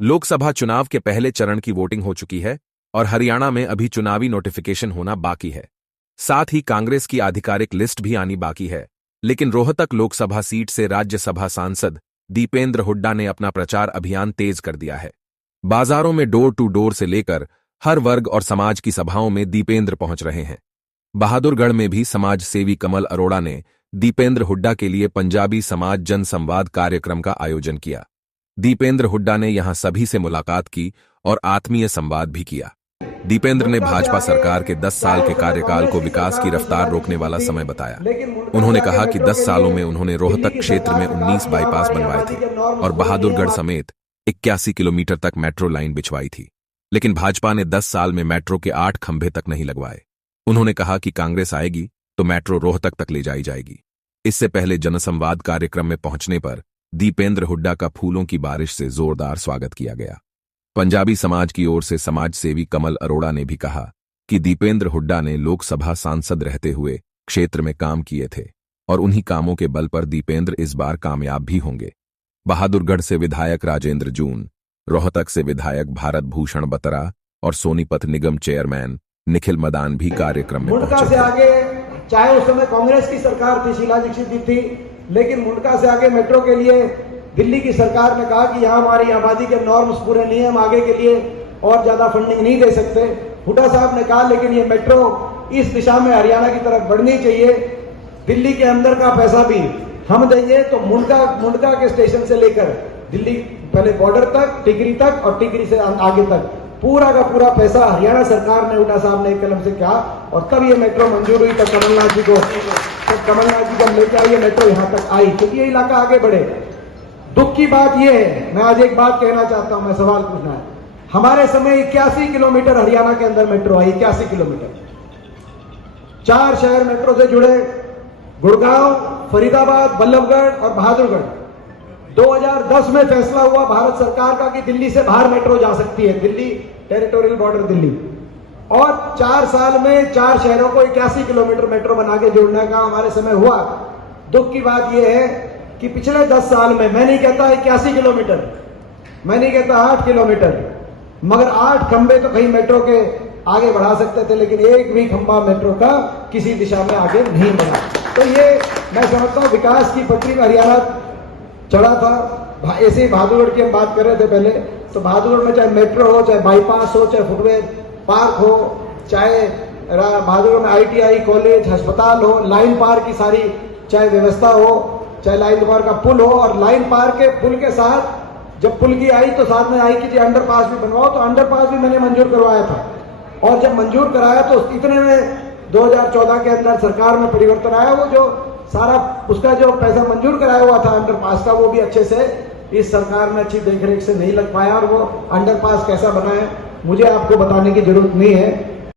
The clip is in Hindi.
लोकसभा चुनाव के पहले चरण की वोटिंग हो चुकी है और हरियाणा में अभी चुनावी नोटिफिकेशन होना बाकी है। साथ ही कांग्रेस की आधिकारिक लिस्ट भी आनी बाकी है। लेकिन रोहतक लोकसभा सीट से राज्यसभा सांसद दीपेंद्र हुड्डा ने अपना प्रचार अभियान तेज कर दिया है। बाजारों में डोर टू डोर से लेकर हर वर्ग और समाज की सभाओं में दीपेंद्र पहुंच रहे हैं। बहादुरगढ़ में भी समाज सेवी कमल अरोड़ा ने दीपेंद्र हुड्डा के लिए पंजाबी समाज जन संवाद कार्यक्रम का आयोजन किया। दीपेंद्र हुड्डा ने यहां सभी से मुलाकात की और आत्मीय संवाद भी किया। दीपेंद्र ने भाजपा सरकार के 10 साल के कार्यकाल को विकास की रफ्तार रोकने वाला समय बताया। उन्होंने कहा कि 10 सालों में उन्होंने रोहतक क्षेत्र में 19 बाईपास बनवाए थे और बहादुरगढ़ समेत 81 किलोमीटर तक मेट्रो लाइन बिछवाई थी, लेकिन भाजपा ने 10 साल में मेट्रो के 8 खंभे तक नहीं लगवाए। उन्होंने कहा कि कांग्रेस आएगी तो मेट्रो रोहतक तक ले जाई जाएगी। इससे पहले जनसंवाद कार्यक्रम में पहुंचने पर दीपेंद्र हुड्डा का फूलों की बारिश से जोरदार स्वागत किया गया। पंजाबी समाज की ओर से समाज सेवी कमल अरोड़ा ने भी कहा कि दीपेंद्र हुड्डा ने लोकसभा सांसद रहते हुए क्षेत्र में काम किए थे और उन्हीं कामों के बल पर दीपेंद्र इस बार कामयाब भी होंगे। बहादुरगढ़ से विधायक राजेंद्र जून, रोहतक से विधायक भारत भूषण बतरा और सोनीपत निगम चेयरमैन निखिल मदान भी कार्यक्रम में पहुंचे से आगे, चाहे उस समय कांग्रेस की सरकार थी, शीला दीक्षित भी थी, लेकिन मुंडका से आगे मेट्रो के लिए दिल्ली की सरकार ने कहा कि यहाँ हमारी आबादी के नॉर्म्स पूरे नहीं है, हम आगे के लिए और ज्यादा फंडिंग नहीं दे सकते। हुड्डा साहब ने कहा लेकिन ये मेट्रो इस दिशा में हरियाणा की तरफ बढ़नी चाहिए, दिल्ली के अंदर का पैसा भी हम देंगे। तो मुंडका के स्टेशन से लेकर दिल्ली पहले बॉर्डर तक, टिकरी तक और टिकरी से आगे तक पूरा का पूरा पैसा हरियाणा सरकार ने, हुड्डा साहब ने एक कलम से कहा और तब ये मेट्रो मंजूर हुई। तब कमलनाथ जी को लेकर आई, ये मेट्रो यहाँ तक आई क्योंकि ये इलाका आगे बढ़े। दुख की बात यह है, मैं आज एक बात कहना चाहता हूं, मैं सवाल पूछना है। हमारे समय 81 किलोमीटर हरियाणा के अंदर मेट्रो आई, 81 किलोमीटर। 4 शहर मेट्रो से जुड़े, गुड़गांव, फरीदाबाद, बल्लभगढ़ और बहादुरगढ़। 2010 में फैसला हुआ भारत सरकार का कि दिल्ली से बाहर मेट्रो जा सकती है, दिल्ली टेरिटोरियल बॉर्डर दिल्ली। और 4 साल में 4 शहरों को 81 किलोमीटर मेट्रो बना के जोड़ने का हमारे समय हुआ। दुख की बात यह है कि पिछले 10 साल में, मैं नहीं कहता 81 किलोमीटर, मैं नहीं कहता 8 किलोमीटर, मगर 8 खंबे तो कहीं मेट्रो के आगे बढ़ा सकते थे, लेकिन एक भी खंबा मेट्रो का किसी दिशा में आगे नहीं बढ़ा। तो ये मैं समझता हूं विकास की पटरी में हरियाणा चढ़ा था। ऐसे ही बहादुरगढ़ की हम बात कर रहे थे पहले, तो बहादुरगढ़ में चाहे मेट्रो हो, चाहे बाईपास हो, चाहे फुटवेयर पार्क हो, चाहे बहादुरगढ़ में ITI कॉलेज, अस्पताल हो, लाइन पार की सारी चाहे व्यवस्था हो, चाहे लाइन पार का पुल हो। और लाइन पार के पुल के साथ जब पुल की आई तो साथ में आई कि अंडरपास भी बनवाओ, तो अंडरपास भी मैंने मंजूर करवाया था। और जब मंजूर कराया तो इतने में 2014 के अंदर सरकार में परिवर्तन आया। वो जो सारा उसका जो पैसा मंजूर कराया हुआ था अंडरपास का, वो भी अच्छे से इस सरकार में अच्छी देखरेख से नहीं लग पाया। और वो अंडरपास कैसा बना है मुझे आपको बताने की जरूरत नहीं है।